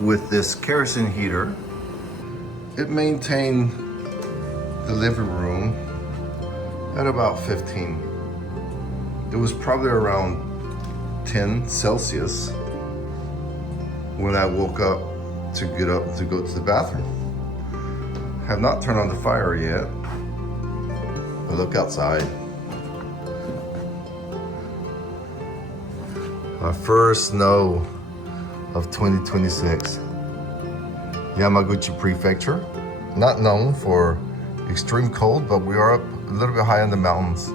with this kerosene heater. It maintained the living room at about 15. It was probably around 10 Celsius when I woke up to get up to go to the bathroom. Have not turned on the fire yet. But look outside. Our first snow of 2026. Yamaguchi Prefecture. Not known for extreme cold, but we are up a little bit high in the mountains.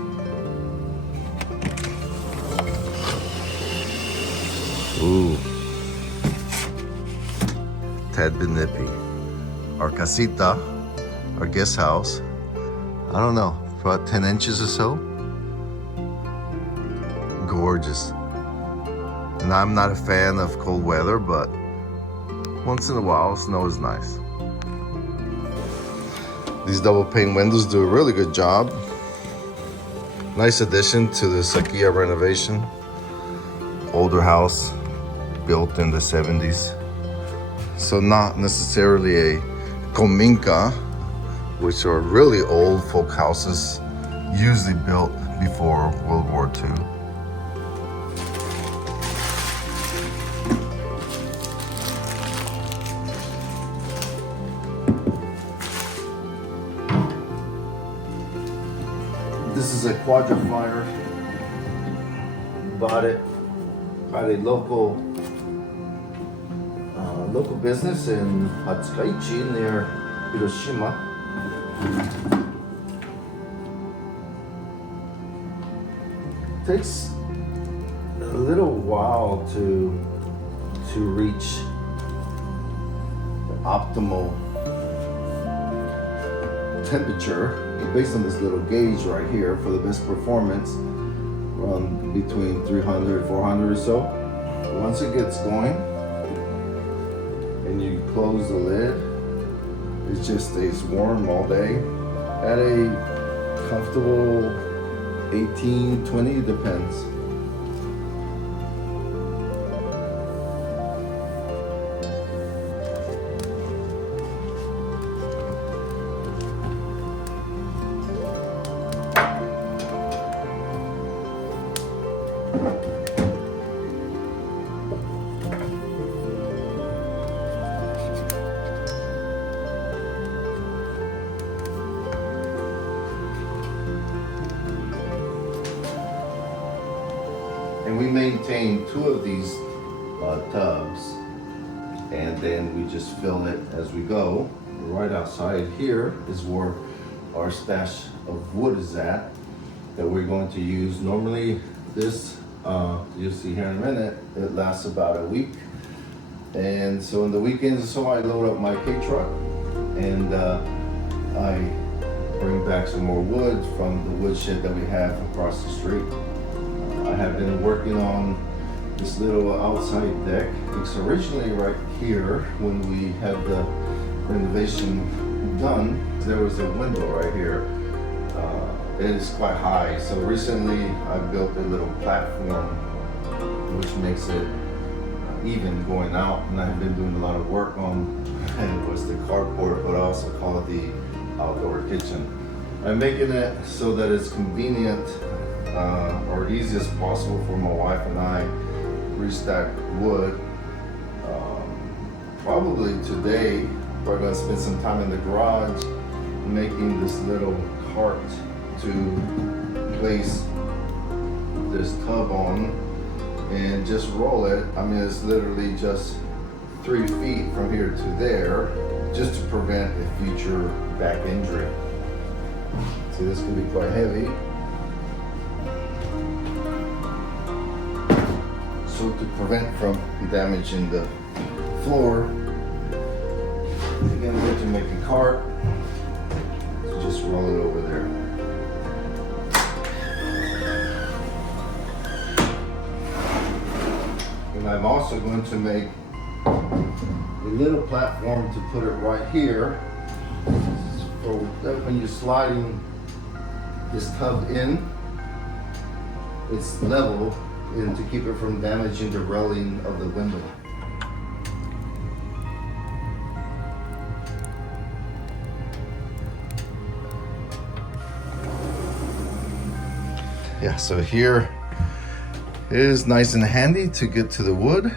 Ooh. Tad bit nippy. Our casita, our guest house, I don't know, about 10 inches or so. Gorgeous. And I'm not a fan of cold weather, but once in a while, snow is nice. These double pane windows do a really good job. Nice addition to this Akiya renovation. Older house, built in the 70s. So not necessarily a Minka, which are really old folk houses, usually built before World War II. This is a quadra fire. Bought it at a local business in Hatsukaichi near Hiroshima. Takes a little while to reach the optimal temperature based on this little gauge right here for the best performance, around between 300 400 or so. Once it gets going and you close the lid, it just stays warm all day at a comfortable 18, 20, depends. And we maintain 2 of these tubs, and then we just fill it as we go. Right outside here is where our stash of wood is at that we're going to use. Normally this, you'll see here in a minute, it lasts about a week. And so on the weekends or so, I load up my pig truck and I bring back some more wood from the woodshed that we have across the street. I have been working on this little outside deck. It's originally right here when we had the renovation done. There was a window right here. It is quite high. So recently I built a little platform which makes it even going out. And I have been doing a lot of work on, and it was the carport, but I also call it the outdoor kitchen. I'm making it so that it's convenient or easy as possible for my wife and I restack wood. Probably today we're going to spend some time in the garage making this little cart to place this tub on and just roll it. I mean, it's literally just 3 feet from here to there, just to prevent a future back injury. See, this can be quite heavy. So to prevent from damaging the floor, again, we're to make a cart, so just roll it over there. And I'm also going to make a little platform to put it right here, so that when you're sliding this tub in, it's level, and to keep it from damaging the railing of the window. Yeah, so here is nice and handy to get to the wood.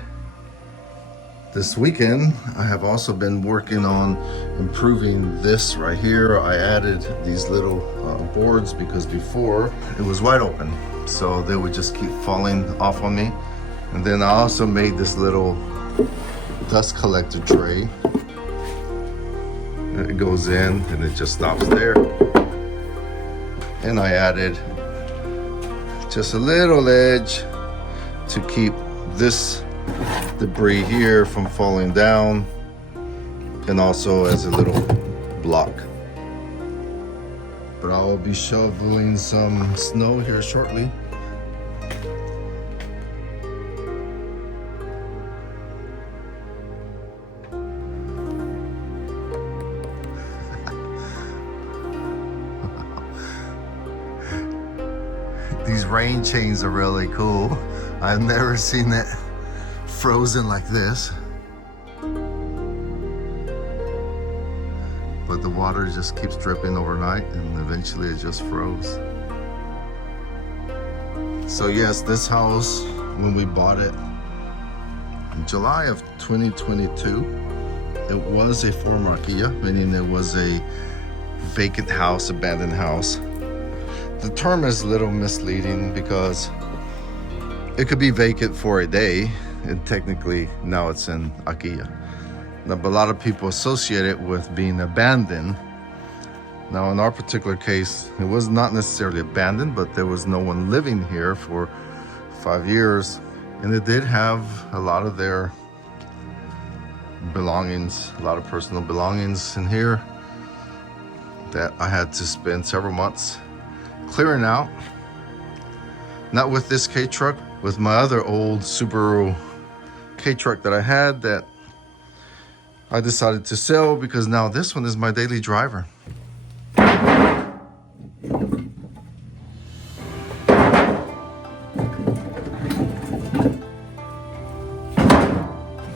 This weekend, I have also been working on improving this right here. I added these little boards because before it was wide open, so they would just keep falling off on me. And then I also made this little dust collector tray. It goes in and it just stops there. And I added just a little ledge to keep this debris here from falling down, and also as a little block. But I'll be shoveling some snow here shortly. These rain chains are really cool. I've never seen it frozen like this. But the water just keeps dripping overnight and eventually it just froze. So yes, this house, when we bought it in July of 2022, it was a former Akiya, meaning it was a vacant house, abandoned house. The term is a little misleading because it could be vacant for a day, and technically now it's in Akiya. Now, but a lot of people associate it with being abandoned. Now, in our particular case, it was not necessarily abandoned, but there was no one living here for 5 years, and it did have a lot of their belongings, a lot of personal belongings in here that I had to spend several months clearing out. Not with this K-truck, with my other old Subaru K-truck that I had that I decided to sell because now this one is my daily driver.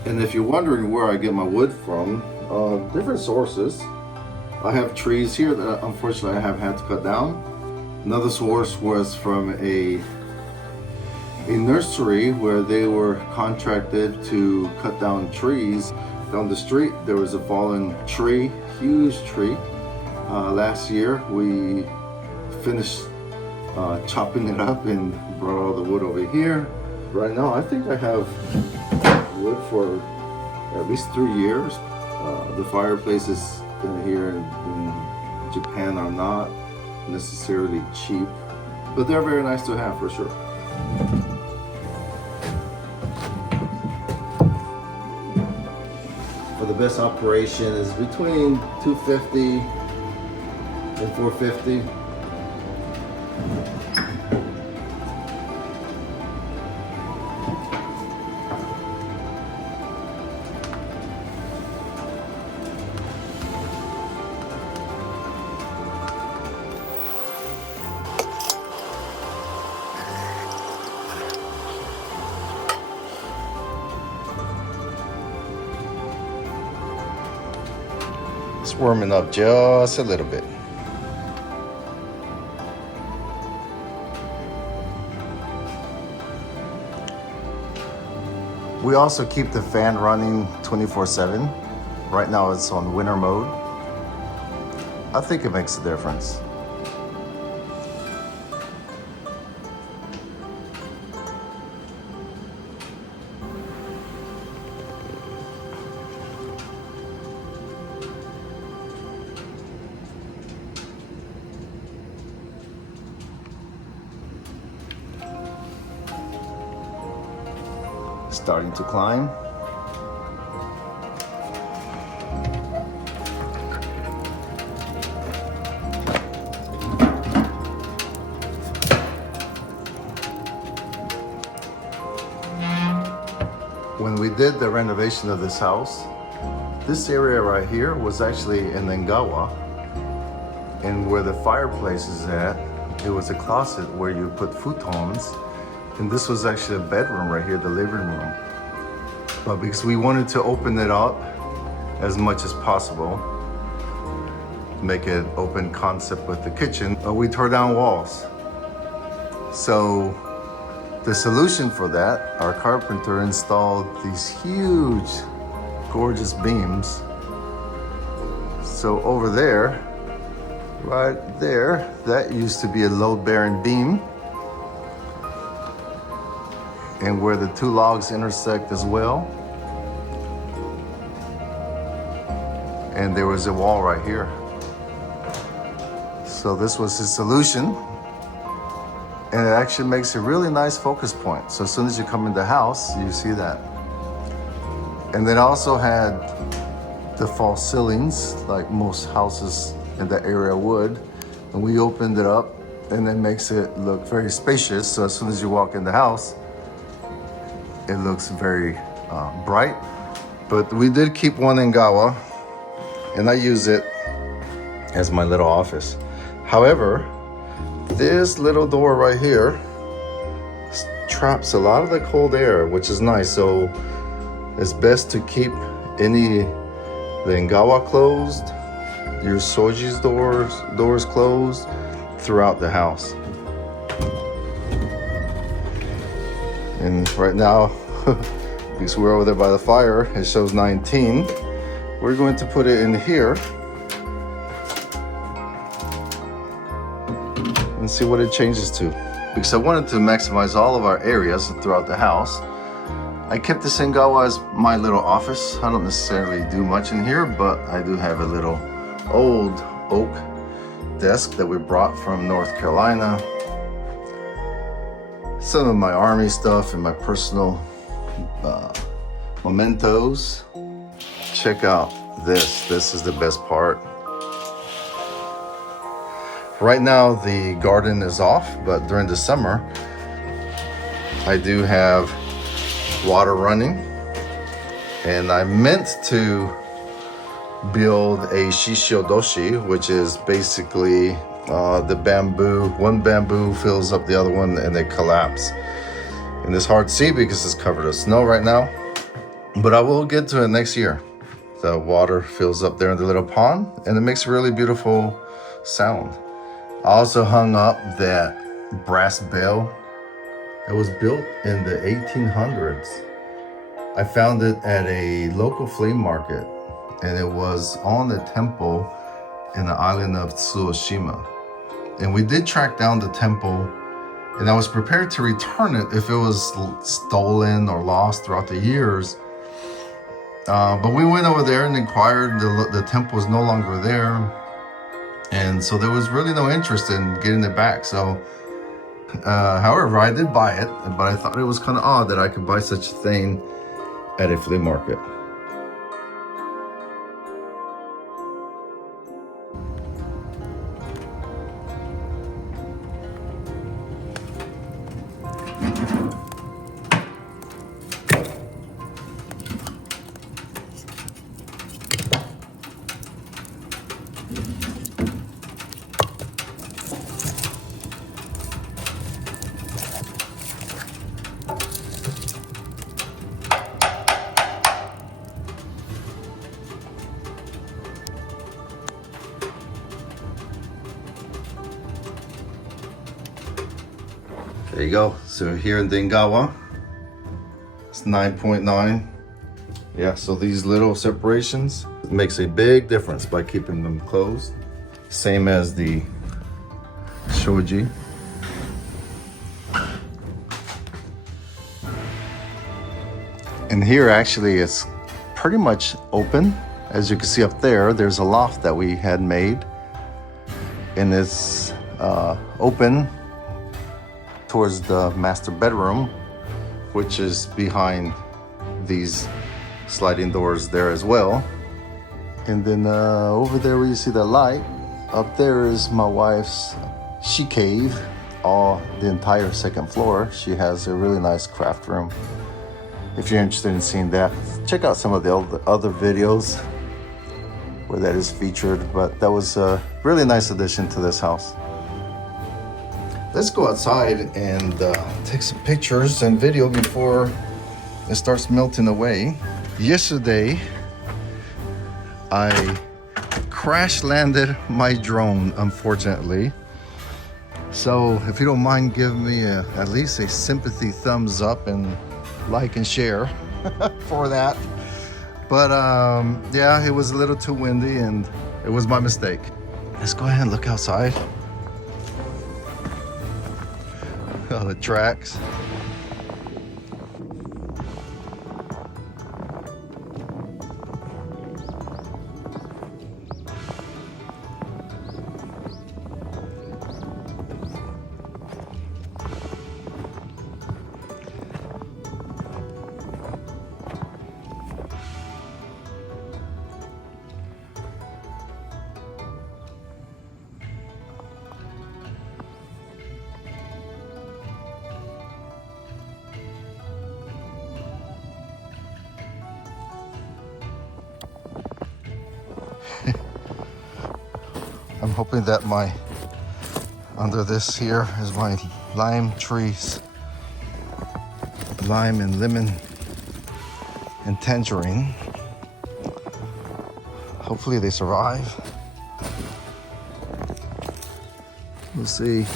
And if you're wondering where I get my wood from, different sources. I have trees here that unfortunately I have had to cut down. Another source was from a nursery where they were contracted to cut down trees. Down the street there was a fallen tree, huge tree. Last year we finished chopping it up and brought all the wood over here. Right now I think I have wood for at least 3 years. The fireplaces here in Japan are not necessarily cheap, but they're very nice to have for sure. For the best operation is between 250 and 450. It's warming up just a little bit. We also keep the fan running 24/7. Right now it's on winter mode. I think it makes a difference. Starting to climb. When we did the renovation of this house, this area right here was actually in Nengawa, and where the fireplace is at, it was a closet where you put futons. And this was actually a bedroom right here, the living room. But because we wanted to open it up as much as possible, make it open concept with the kitchen, we tore down walls. So the solution for that, our carpenter installed these huge, gorgeous beams. So over there, right there, that used to be a load-bearing beam. And where the two logs intersect as well. And there was a wall right here. So this was his solution. And it actually makes a really nice focus point. So as soon as you come in the house, you see that. And then also had the false ceilings, like most houses in that area would. And we opened it up, and it makes it look very spacious. So as soon as you walk in the house, it looks very bright. But we did keep one in Gawa, and I use it as my little office. However, this little door right here traps a lot of the cold air, which is nice. So it's best to keep the Ngawa closed, your Soji's doors closed throughout the house. And right now, because we're over there by the fire, it shows 19. We're going to put it in here and see what it changes to. Because I wanted to maximize all of our areas throughout the house. I kept the Sengawa as my little office. I don't necessarily do much in here, but I do have a little old oak desk that we brought from North Carolina. Some of my army stuff and my personal mementos. Check out this. This is the best part. Right now the garden is off, but during the summer I do have water running, and I meant to build a shishiodoshi, which is basically the bamboo. One bamboo fills up the other one and they collapse. And it's hard to see because it's covered with snow right now, but I will get to it next year. The water fills up there in the little pond and it makes a really beautiful sound. I also hung up that brass bell. It was built in the 1800s. I found it at a local flea market, and it was on a temple in the island of Tsushima. And we did track down the temple, and I was prepared to return it if it was stolen or lost throughout the years. But we went over there and inquired. The temple was no longer there, and so there was really no interest in getting it back. So however, I did buy it, but I thought it was kind of odd that I could buy such a thing at a flea market. There you go. So here in Dengawa, it's 9.9. Yeah, so these little separations makes a big difference by keeping them closed. Same as the shoji. And here actually it's pretty much open. As you can see up there, there's a loft that we had made, and it's open towards the master bedroom, which is behind these sliding doors there as well. And then over there where you see the light, up there is my wife's she cave, the entire second floor. She has a really nice craft room. If you're interested in seeing that, check out some of the other videos where that is featured, but that was a really nice addition to this house. Let's go outside and take some pictures and video before it starts melting away. Yesterday, I crash landed my drone, unfortunately. So if you don't mind giving me at least a sympathy thumbs up and like and share for that. But yeah, it was a little too windy and it was my mistake. Let's go ahead and look outside. Oh, the tracks. I'm hoping that under this here is my lime trees, lime and lemon and tangerine. Hopefully they survive. We'll see.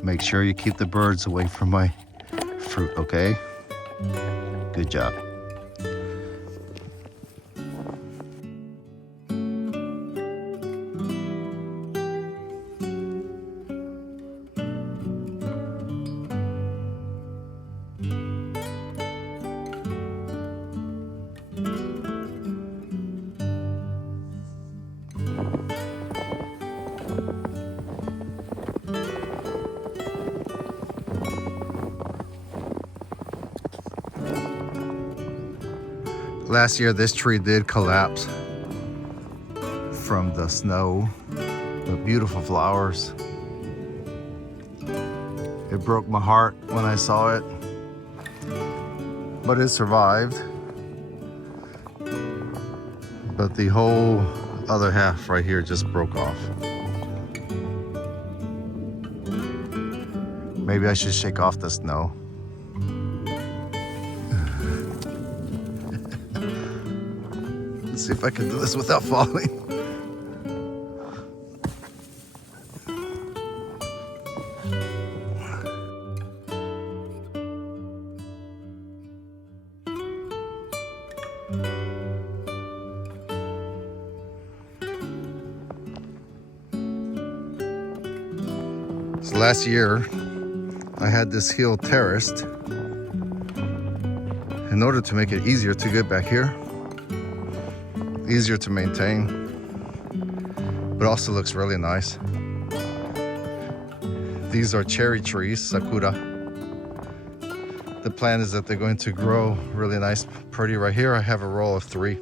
Make sure you keep the birds away from my fruit, okay? Good job. Last year, this tree did collapse from the snow, the beautiful flowers. It broke my heart when I saw it, but it survived. But the whole other half right here just broke off. Maybe I should shake off the snow. Let's see if I can do this without falling. So last year, I had this hill terraced in order to make it easier to get back here, easier to maintain, but also looks really nice. These are cherry trees, sakura. The plan is that they're going to grow really nice, pretty. Right here I have a row of 3.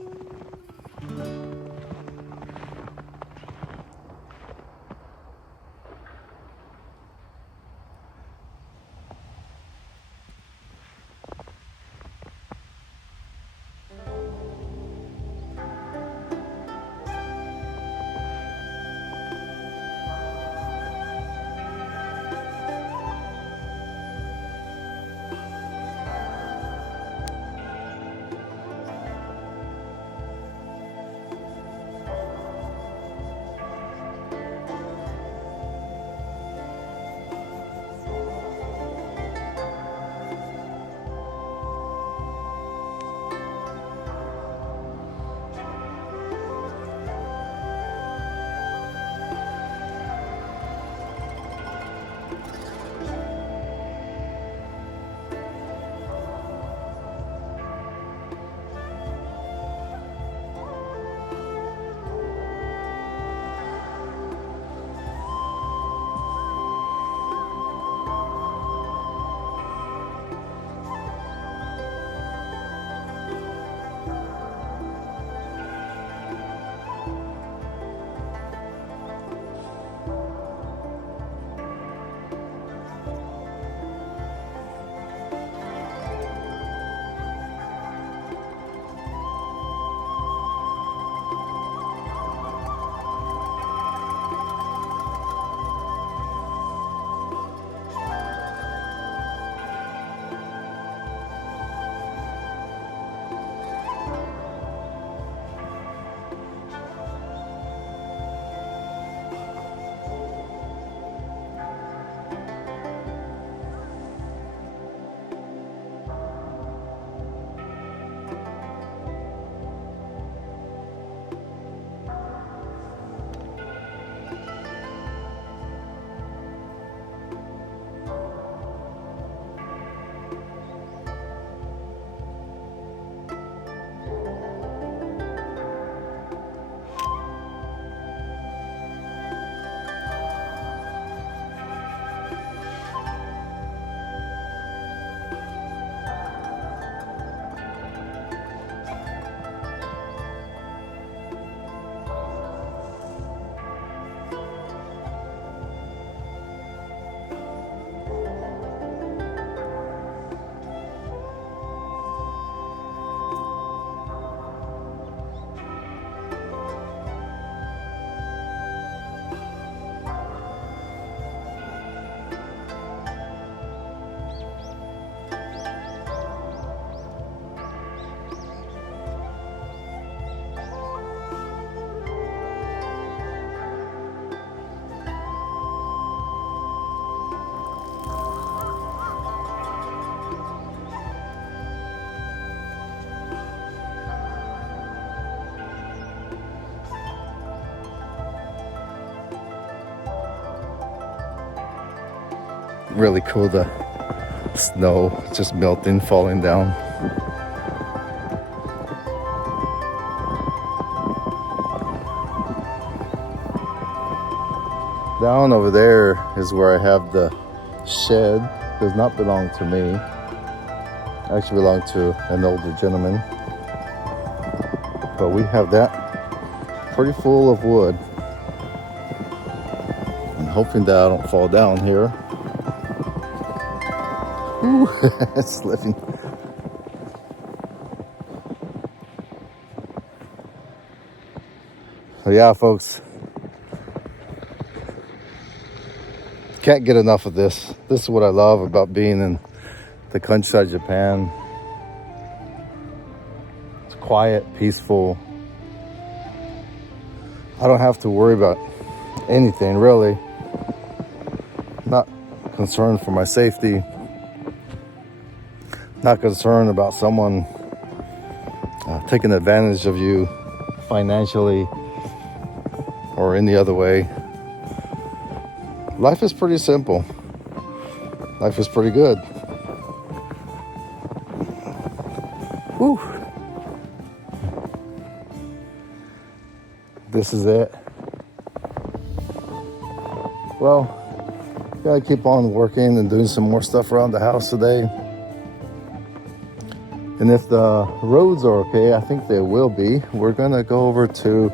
really cool, the snow just melting, falling down. Down over there is where I have the shed. Does not belong to me. Actually belonged to an older gentleman. But we have that pretty full of wood. I'm hoping that I don't fall down here. Ooh, it's slipping. So yeah, folks. Can't get enough of this. This is what I love about being in the countryside Japan. It's quiet, peaceful. I don't have to worry about anything really. Not concerned for my safety. Not concerned about someone taking advantage of you financially or any other way. Life is pretty simple. Life is pretty good. Whew. This is it. Well, gotta keep on working and doing some more stuff around the house today. And if the roads are okay, I think they will be, we're gonna go over to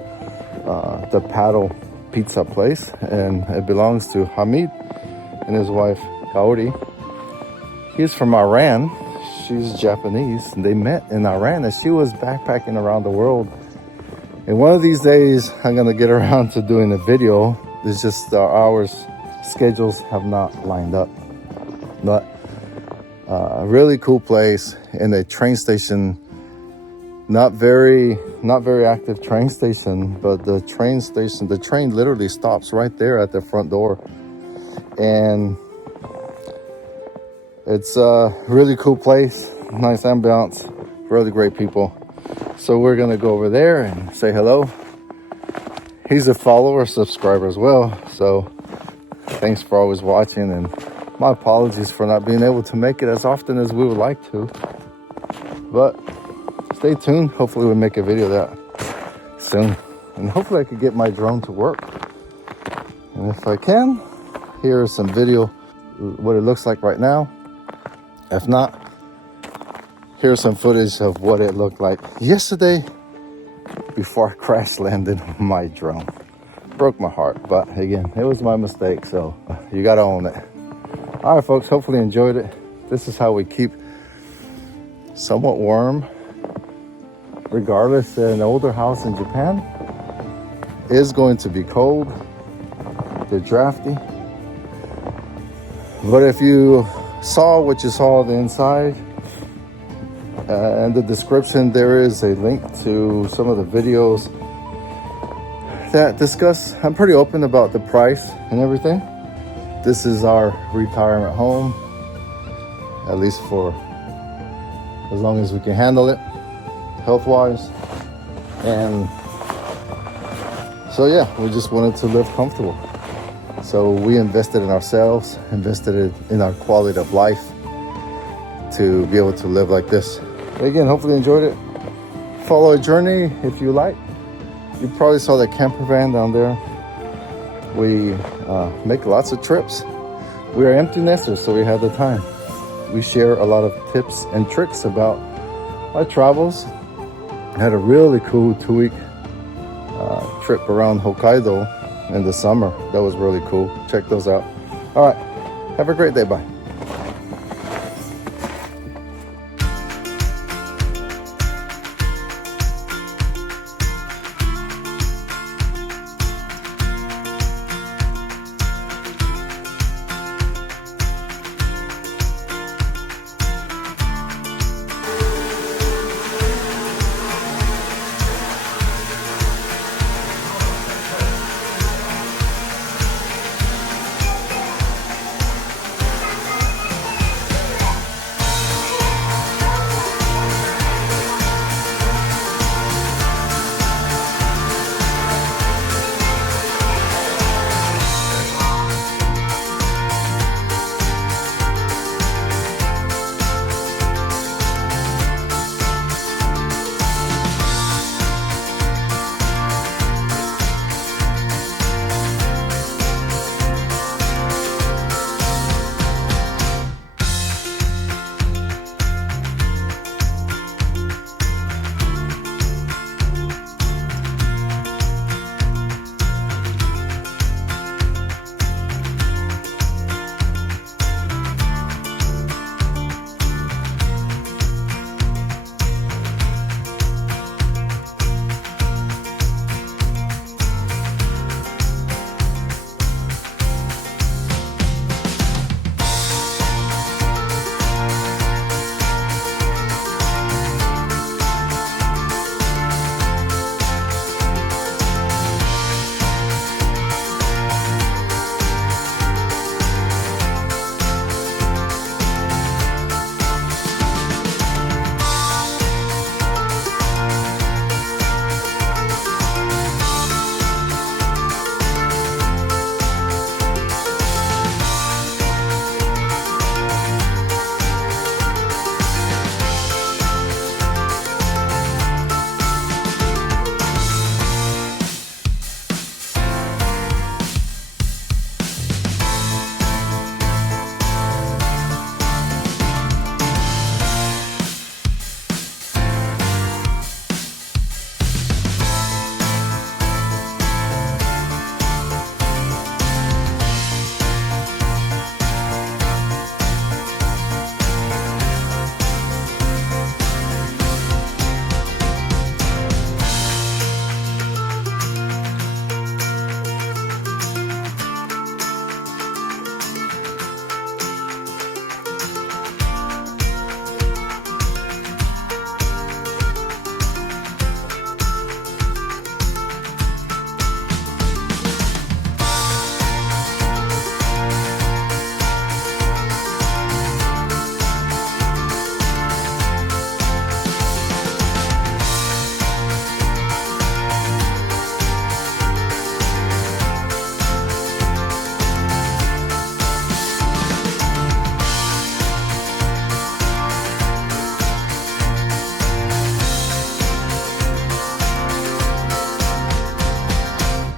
the paddle pizza place, and it belongs to Hamid and his wife Kaori. He's from Iran, she's Japanese, and they met in Iran as she was backpacking around the world. And one of these days I'm gonna get around to doing a video. It's just our schedules have not lined up. But a really cool place in a train station. Not very active train station, but the train literally stops right there at the front door. And it's a really cool place, nice ambiance, really great people. So we're gonna go over there and say hello. He's a follower, subscriber as well. So thanks for always watching, and my apologies for not being able to make it as often as we would like to. But stay tuned. Hopefully we'll make a video that soon. And hopefully I could get my drone to work. And if I can, here's some video, what it looks like right now. If not, here's some footage of what it looked like yesterday before I crash landed on my drone. Broke my heart, but again, it was my mistake, so you gotta own it. All right, folks, hopefully you enjoyed it. This is how we keep somewhat warm. Regardless, an older house in Japan is going to be cold. They're drafty. But if you saw what you saw on the inside, in the description there is a link to some of the videos that discuss. I'm pretty open about the price and everything. This is our retirement home, at least for as long as we can handle it health-wise. And so yeah, we just wanted to live comfortable. So we invested in ourselves, invested in our quality of life to be able to live like this. Again, hopefully you enjoyed it. Follow a journey if you like. You probably saw that camper van down there. We make lots of trips. We are empty nesters, so we have the time. We share a lot of tips and tricks about our travels. I had a really cool 2-week trip around Hokkaido in the summer. That was really cool. Check those out. All right. Have a great day. Bye.